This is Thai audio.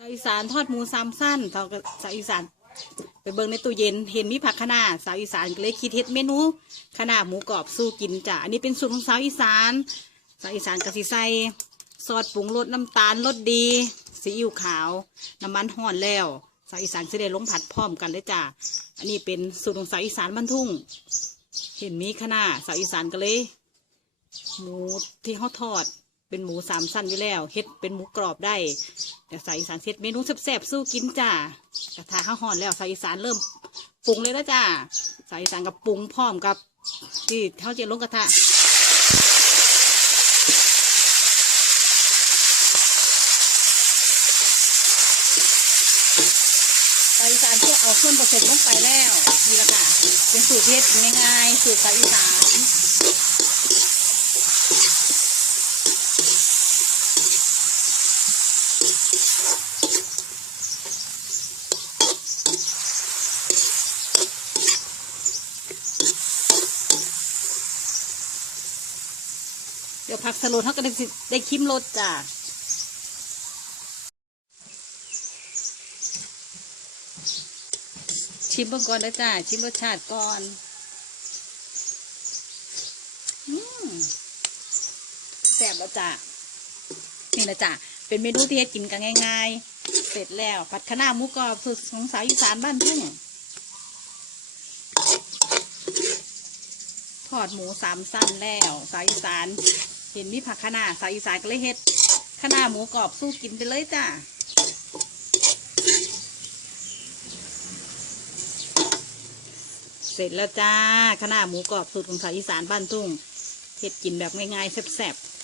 สาวอีสานทอดหมูสามสั้นสาวก็สาวอีสานไปเบิ่งในตู้เย็นเห็นมีผักคะน้าสาวอีสานก็เลยคิดเฮ็ดเมนูคะน้าหมูกรอบสู้กินจ้ะอันนี้เป็นสูตรของสาวอีสานสาวอีสานก็สิใส่ซอสปรุงรสน้ำตาลรสดีซีอิ๊วขาว น้ำมันห่อนแล้วสาวอีสานสิได้ลงผัดพร้อมกันเลยจ้ะอันนี้เป็นสูตรของสาวอีสานบ้านทุ่ง เห็นมีคะน้าสาวอีสานก็เลยหมูที่เขาทอด เป็นหมูสามสั้นอยู่แล้วเฮ็ดเป็นหมูกรอบได้แต่สายอีสานเฮ็ดเมนูแซ่บๆสู้กินจ้ากระทะข้าวห่อนแล้วสายอีสานเริ่มปรุงเลยแล้วจ้าสายอีสานกับปรุงพร้อมกับที่เขาจะลงกระทะสายอีสานเพื่อเอาเครื่องผสมลงไปแล้วนี่ละค่ะเป็นสูตรเฮ็ดง่ายๆสูตรสายอีสาน เดี๋ยวผักสลดเขาก็ได้ได้คิมรสจ้ะชิมเบิ่งก่อนนะจ้าชิมรสชาติก่อนอแซ่บแล้วจ้ะนี่นะจ้ะเป็นเมนูที่เฮ็ดกินกันง่าย ๆ เสร็จแล้วผัดคะน้าหมูกรอบสูตรของสาวอีสานบ้านทุ่งทอดหมูสามสั้นแล้ว สายอีสาน เห็นมีผักคะน้าสายอีสานก็เลยเฮ็ดคะน้าหมูกรอบสู้กินไปเลยจ้าเสร็จแล้วจ้าคะน้าหมูกรอบสูตรของสาวอีสานบ้านทุ่งเฮ็ดกินแบบง่ายๆแซ่บๆ